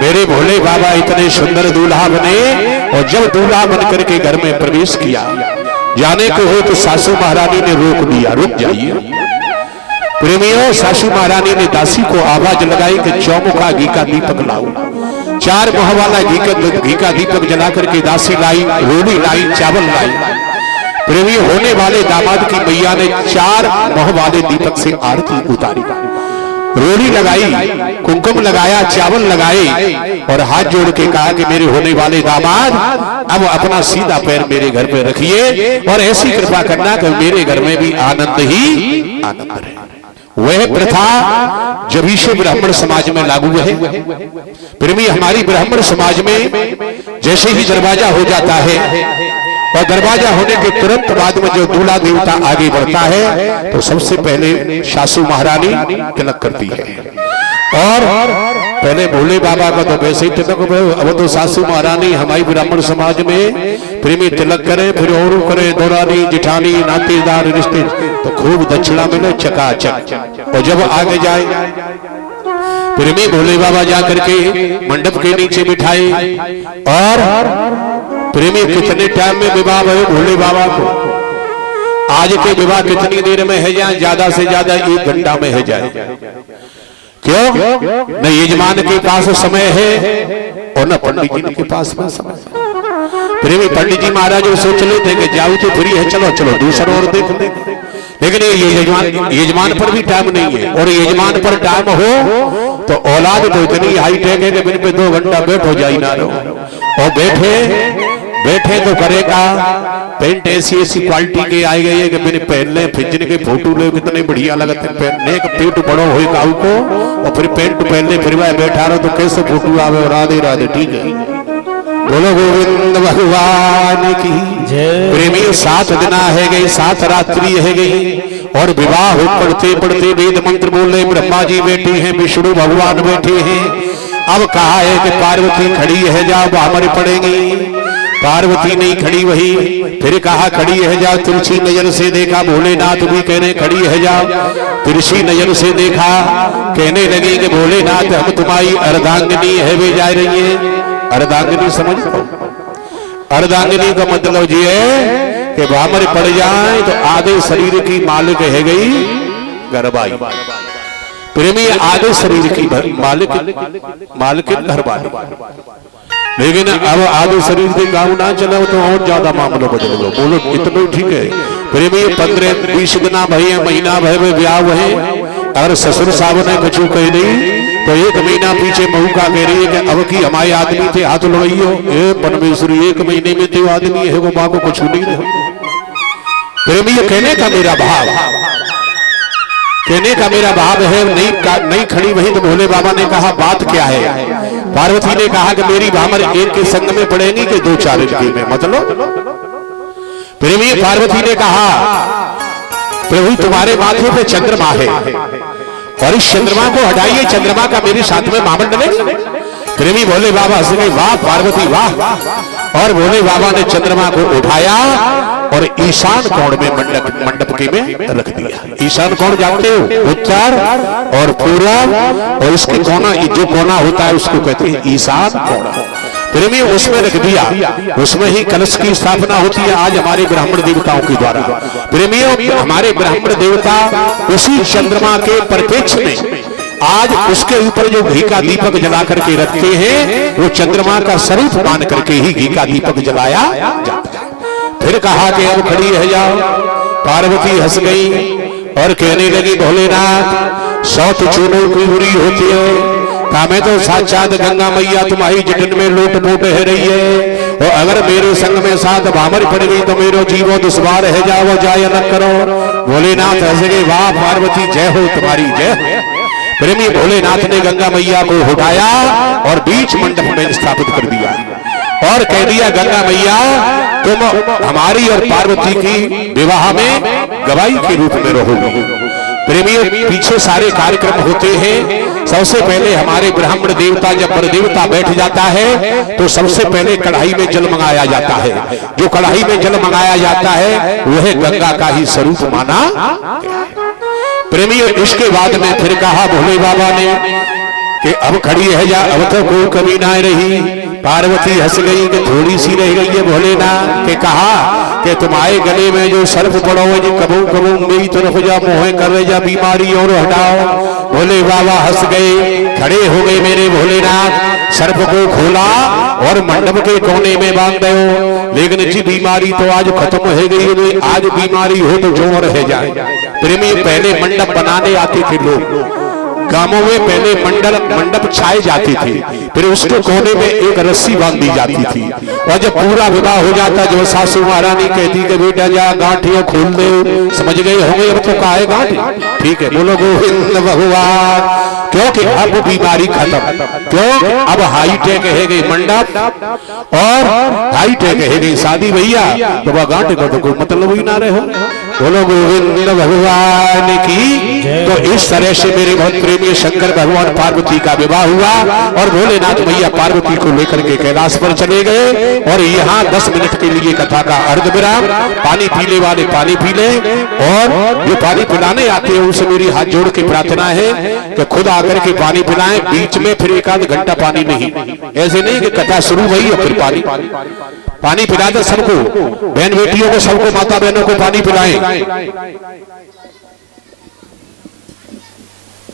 मेरे भोले बाबा इतने सुंदर दूल्हा बने और जब दूल्हा बन करके घर में प्रवेश किया, जाने को हो तो सासू महारानी ने रोक दिया, रुक जाइए। प्रेमियों, सासू महारानी ने दासी को आवाज लगाई कि चौमुखा घी का दीपक लाओ। 4 मोह वाला घी का दीपक जला करके दासी लाई, रोटी लाई, चावल लाई। प्रेमी होने वाले दामाद की मैया ने 4 मोह वाले दीपक से आरती उतारी, रोली लगाई, कुमकुम लगाया, चावल लगाए और हाथ जोड़ के कहा कि मेरे होने वाले दामाद अब अपना सीधा पैर मेरे घर पे रखिए और ऐसी कृपा करना कि मेरे घर में भी आनंद ही आनंद रहे। वह प्रथा जब से ब्राह्मण समाज में लागू है। प्रेमी, हमारी ब्राह्मण समाज में जैसे ही दरवाजा हो जाता है और दरवाजा होने के तुरंत बाद में जो दूल्हा देवता आगे बढ़ता है तो सबसे पहले सासू महारानी तिलक करती है। और पहले भोले बाबा का तो वैसे ही तिलक, अब तो सासू महारानी हमारी ब्राह्मण समाज में प्रेमी तिलक करे, फिर और करे, दौरानी जेठानी नातेदार रिश्ते, तो खूब दक्षिणा मिले चकाचक। और जब आगे जाए प्रेमी भोले बाबा जाकर के मंडप के नीचे बिठाए और प्रेमी कितने टाइम में विवाह है भोले बाबा को? आज के विवाह कितनी देर में है जाए? ज्यादा से ज्यादा 1 घंटा में है जाए। क्यों? न यजमान के पास समय है और न पंडित जी के पास में समय है। प्रेमी, पंडित जी महाराज सोच लेते कि जाओ तो फ्री है, चलो चलो दूसरा और देख ले, लेकिन ये यजमान पर भी टाइम नहीं है। और यजमान पर टाइम हो तो औलाद तो इतनी हाईटेक है कि बिन पे 2 घंटा बैठो जाई ना रहो। और बैठे तो करेगा, पेंट ऐसी क्वालिटी के आई गई है कि मैंने पहनले फिजन के फोटो ले कितने बढ़िया लगते पहनने का, पेट बड़ो हो काऊ को और फिर पेंट पहनले फिर वह बैठा रहो तो कैसे फोटो आवे। राधे राधे, ठीक है, बोलो गोविंद भगवान की जय। प्रेमी, 7 दिन है गई, 7 रात्रि है गई और विवाह हो पढ़ते पढ़ते वेद मंत्र बोले, ब्रह्मा जी बैठे हैं, विष्णु भगवान बैठे हैं। अब कहा है कि पार्वती खड़ी है, जाओ हमारी पड़ेगी। पार्वती नहीं खड़ी वही, फिर कहा खड़ी है जाओ। तिरछी नजर से देखा, भोलेनाथ भी कहने खड़ी है जाओ। तिरछी नजर से देखा, कहने लगे कि भोलेनाथ हम तुम्हारी अर्धांगिनी है, वे जा रही है। अर्धांगिनी समझ, अर्धांगिनी का मतलब ये है कि भामर पड़ जाए तो आधे शरीर की मालिक है गई गरबाई। प्रेमी, आधे शरीर की मालिक घरवाली, लेकिन अब आधे शरीर से गाँव ना चला तो और ज्यादा मामला बदल गया। बोलो इतना ठीक है। प्रेमी, 15-20 दिन भैया, महीना भय में ब्याह है। अगर ससुर साहब ने कुछ कह नहीं तो 1 महीना पीछे बहू का कह रही है कि अब की हमारे आदमी थे हाथ लड़ाइयो। परमेश्वरी 1 महीने में तो आदमी है वो माँ को कुछ नहीं रहे। प्रेमी, कहने का मेरा भाव, कहने का मेरा भाव है, नहीं खड़ी वही तो भोले बाबा ने कहा बात क्या है? पार्वती ने कहा कि मेरी भामर एक के संग में पड़ेगी कि 2-4 में, मतलब। प्रेमी, पार्वती ने कहा प्रभु तुम्हारे माथे पे चंद्रमा है और इस चंद्रमा को हटाइए, चंद्रमा का मेरे साथ में मामन डले। प्रेमी भोले बाबा हंस गए, वाह पार्वती वाह। और भोले बाबा ने चंद्रमा को उठाया और ईशान कोण में मंडप के में रख दिया। ईशान कोण जानते हो? उत्तर और पूर्व, और इसके कोना, जो कोना होता है उसको कहते हैं ईशान कोण। प्रेमी, उसमें रख दिया, उसमें ही कलश की स्थापना होती है आज हमारे ब्राह्मण देवताओं के द्वारा। प्रेमियों, हमारे ब्राह्मण देवता उसी चंद्रमा के परिप्रेक्ष्य में आज उसके ऊपर जो घी का दीपक जला करके रखते हैं वो चंद्रमा का स्वरूप मान करके ही घी का दीपक जलाया जाता है। फिर कहा कि अब खड़ी है जाओ। पार्वती हंस गई और कहने लगी भोलेनाथ 100 चूनों की बुरी होती है, मैं तो साक्षात गंगा मैया तुम्हारी जटन में लोट पोट है रही है। और अगर मेरे संग में 7 भामर पड़ गई तो मेरो जीवो दुश्वार है जाओ, जाय न करो। भोलेनाथ हंस गए, वाह पार्वती जय हो तुम्हारी जय। प्रेमी, भोलेनाथ ने गंगा मैया को उठाया और बीच मंडप में स्थापित कर दिया और कह दिया गंगा मैया तुम हमारी और पार्वती की विवाह में गवाही के रूप में रहोगी। प्रेमियों, पीछे सारे कार्यक्रम होते हैं। सबसे पहले हमारे ब्राह्मण देवता जब बर देवता बैठ जाता है तो सबसे पहले कढ़ाई में जल मंगाया जाता है। जो कढ़ाई में जल मंगाया जाता है वह गंगा का ही स्वरूप माना। प्रेमियों, इसके बाद में फिर कहा भोले बाबा ने कि अब खड़ी है या अब तो कोई कमी ना रही। पार्वती हंस गई कि थोड़ी सी रह गई है भोलेनाथ के कहा कि तुम्हारे गले में जो सर्प पड़ो है जी कबू कबू मेरी तरफ जा मोह कर रहे जा बीमारी और हटाओ। भोले बाबा हंस गए, खड़े हो गए मेरे भोलेनाथ, सर्प को खोला और मंडप के कोने में बांध दो। लेकिन जी बीमारी तो आज खत्म हो गई, आज बीमारी हो तो जो रह जाए। प्रेमी पहले मंडप बनाने आते थे लोग, गांवों में पहले मंडप छाए जाती थी, फिर उसके कोने में एक रस्सी बांध दी जाती थी और जब पूरा विवाह हो जाता जो सासू महारानी कहती कि बेटा जा गांठियों खोल दे। समझ गए होंगे अब तो काहे गांठी, ठीक है बोलो गोविंद भगवान। क्योंकि अब बीमारी खत्म, क्यों अब हाईटेक है गई मंडप और हाईटेक है गई शादी भैया, तो वह गांठ को तो कोई मतलब ही ना रहे। बोलो गोविंद भगवान की। तो इस तरह से मेरे बहुत प्रेमी शंकर भगवान पार्वती का विवाह हुआ और भोलेनाथ मैया पार्वती को लेकर के कैलाश पर चले गए। और यहाँ 10 मिनट के लिए कथा का अर्ध विराम। पानी पीने वाले पानी पी ले और जो पानी पिलाने आते हैं उनसे मेरी हाथ जोड़ के प्रार्थना है कि खुद आकर के पानी पिलाएं, बीच में फिर 1 आध घंटा पानी नहीं। ऐसे नहीं कि कथा शुरू हुई और फिर पानी पिला दे सबको, बहन बेटियों को सबको, माता बहनों को पानी पिलाएं।